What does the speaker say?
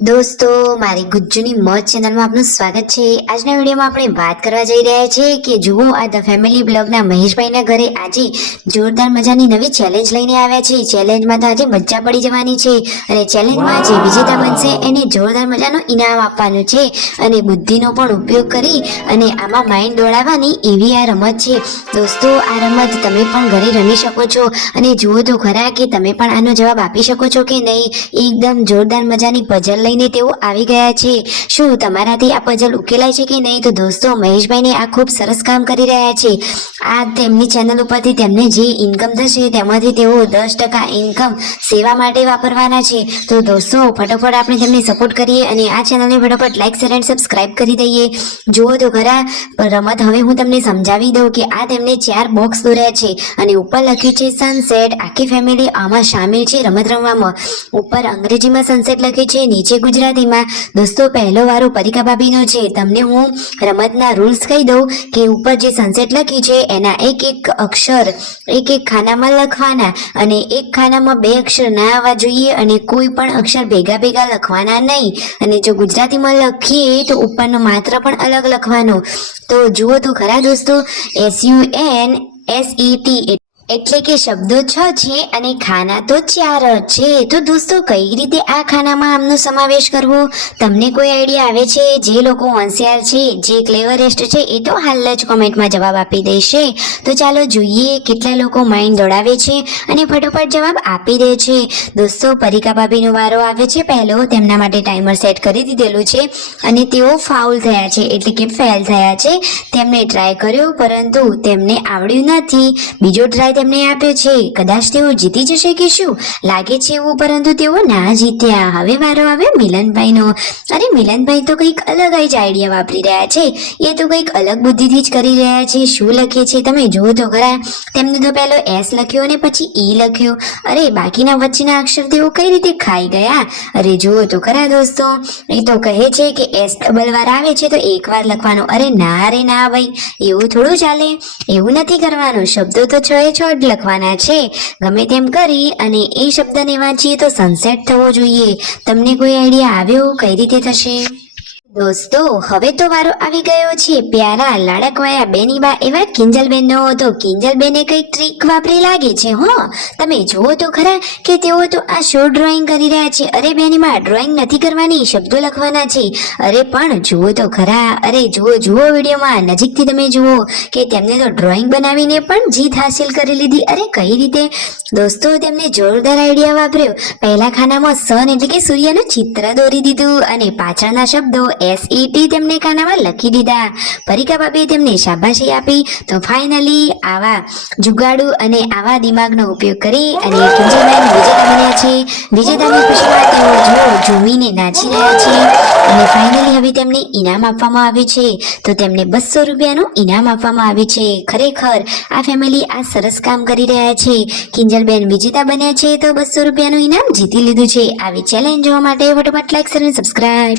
દોસ્તો, મારી ગુજ્જુની મોજ ચેનલમાં આપનું સ્વાગત છે। આજના વિડીયોમાં આપણે વાત કરવા જઈ રહ્યા છીએ કે જુઓ આ ધ ફેમિલી બ્લોગના મહેશભાઈના ઘરે આજે જોરદાર મજાની નવી ચેલેન્જ લઈને આવ્યા છે। ચેલેન્જમાં તો આજે મજા પડી જવાની છે અને ચેલેન્જમાં જે વિજેતા બનશે એને જોરદાર મજાનું ઇનામ આપવાનું છે અને બુદ્ધિનો પણ ઉપયોગ કરી અને આમાં માઇન્ડ દોડાવવાની એવી આ રમત છે। દોસ્તો, આ રમત તમે પણ ઘરે રમી શકો છો અને જુઓ તો ખરા કે તમે પણ આનો જવાબ આપી શકો છો કે નહીં। એકદમ જોરદાર મજાની પઝલ લઈને તેઓ આવી ગયા છે। શું તમારાથી આ પઝલ ઉકેલાય છે કે નહીં? તો દોસ્તો, મહેશભાઈને આ ખૂબ સરસ કામ કરી રહ્યા છે। આ તેમની ચેનલ ઉપરથી તેમને જે ઇન્કમ થશે તેમાંથી તેઓ 10% ઇન્કમ સેવા માટે વાપરવાના છે। તો દોસ્તો, ફટાફટ આપણે તેમને સપોર્ટ કરીએ અને આ ચેનલને ફટાફટ લાઈક શેર એન્ડ સબસ્ક્રાઇબ કરી દઈએ। જુઓ તો ખરા રમત હવે હું તમને સમજાવી દઉં કે આ તેમને 4 બોક્સ દોર્યા છે અને ઉપર લખ્યું છે સનસેટ। આખી ફેમિલી આમાં સામેલ છે રમત રમવામાં। ઉપર અંગ્રેજીમાં સનસેટ લખ્યું છે, નીચે ગુજરાતીમાં। દોસ્તો, પહેલો વારો પરિકા ભાભીનો છે। તમને હું રમતના રૂલ્સ કહી દઉં કે ઉપર જે સનસેટ લખ્યું છે એના એક એક અક્ષર એક એક ખાનામાં લખવાના અને એક ખાનામાં 2 અક્ષર ના આવવા જોઈએ અને કોઈ પણ અક્ષર ભેગા ભેગા લખવાના નહીં અને જો ગુજરાતીમાં લખીએ તો ઉપરનો માત્ર પણ અલગ લખવાનો। તો જુઓ તો ખરા દોસ્તો, SUNSET એટલે કે શબ્દો 6 છે અને ખાના તો 4 જ છે। તો દોસ્તો, કઈ રીતે આ ખાનામાં આમનો સમાવેશ કરવો? તમને કોઈ આઈડિયા આવે છે? જે લોકો હોશિયાર છે, જે ક્લેવરેસ્ટ છે એ તો હાલ જ કોમેન્ટમાં જવાબ આપી દેશે। તો ચાલો જોઈએ કેટલા લોકો માઇન્ડ દોડાવે છે અને ફટોફટ જવાબ આપી દે છે। દોસ્તો, પરિકા ભાભીનો વારો આવે છે પહેલો। તેમના માટે ટાઈમર સેટ કરી દીધેલું છે અને તેઓ ફાઉલ થયા છે એટલે કે ફેલ થયા છે। તેમને ટ્રાય કર્યો પરંતુ તેમને આવડ્યું નથી। બીજો ટ્રાય તેમને આપ્યો છે। કદાચ તેઓ જીતી જશે કે શું લાગે છે એવું, પરંતુ તેઓ ના જીત્યા। હવે વારો આવ્યો મિલનભાઈનો। અરે મિલનભાઈ તો કંઈક અલગ જ આઈડિયા વાપરી રહ્યા છે। એ તો કંઈક અલગ બુદ્ધિથી જ કરી રહ્યા છે। શું લખે છે તમે જુઓ તો ખરા। તેમને તો પહેલો S લખ્યો અને પછી E લખ્યો। અરે બાકીના વચ્ચેના અક્ષર તેઓ કઈ રીતે ખાઈ ગયા? અરે જુઓ તો ખરા દોસ્તો, એ તો કહે છે કે S ડબલ વાર આવે છે તો એક વાર લખવાનો। અરે ના ભાઈ, એવું થોડું ચાલે। એવું નથી કરવાનું। શબ્દો તો 6 એ 6 જ લખવાના છે। ગમે તેમ કરી અને એ શબ્દને વાંચીએ તો સનસેટ થવો જોઈએ। તમને કોઈ આઈડિયા આવ્યો કઈ રીતે થશે? દોસ્તો, હવે તો વારો આવી ગયો છે પ્યારા લાડકવાયા બેનીબા એવા કિંજલબેનનો। તો કિંજલબેને કઈક ટ્રીક વાપરી લાગે છે। તમે જુઓ તો ખરા કે તેઓ તો આ શો ડ્રોઈંગ કરી રહ્યા છે। અરે બેનીબા, ડ્રોઈંગ નથી કરવાની, શબ્દો લખવાના છે। અરે પણ જુઓ તો ખરા। અરે જુઓ વિડીયોમાં નજીકથી તમે જુઓ કે તેમને તો ડ્રોઈંગ બનાવીને પણ જીત હાસિલ કરી લીધી। અરે કઈ રીતે? દોસ્તો, તેમને જોરદાર આઈડિયા વાપર્યો। પહેલા ખાનામાં સન એટલે કે સૂર્યનું ચિત્ર દોરી દીધું અને પાછળના શબ્દો SET તેમને ખાનામાં લખી દીધા। પરિકા ભાભીએ તેમને શાબાશી આપી। તો ફાઇનલી આવા જુગાડુ અને આવા દિમાગનો ઉપયોગ કરી અને કિંજલબેન વિજેતા બન્યા છે। વિજેતાની ખુશીમાં તેઓ ઝૂમીને નાચી રહ્યા છે અને ફાઇનલી હવે તેમને ઇનામ આપવામાં આવ્યું છે। તો તેમને 200 રૂપિયાનું ઇનામ આપવામાં આવ્યું છે। ખરેખર આ ફેમિલી આ સરસ કામ કરી રહ્યા છે। કિંજલબેન વિજેતા બન્યા છે તો 200 રૂપિયાનું ઇનામ જીતી લીધું છે। આવી ચેલેન્જ જોવા માટે ફટાફટ લાઈક શેર અને સબસ્ક્રાઇબ।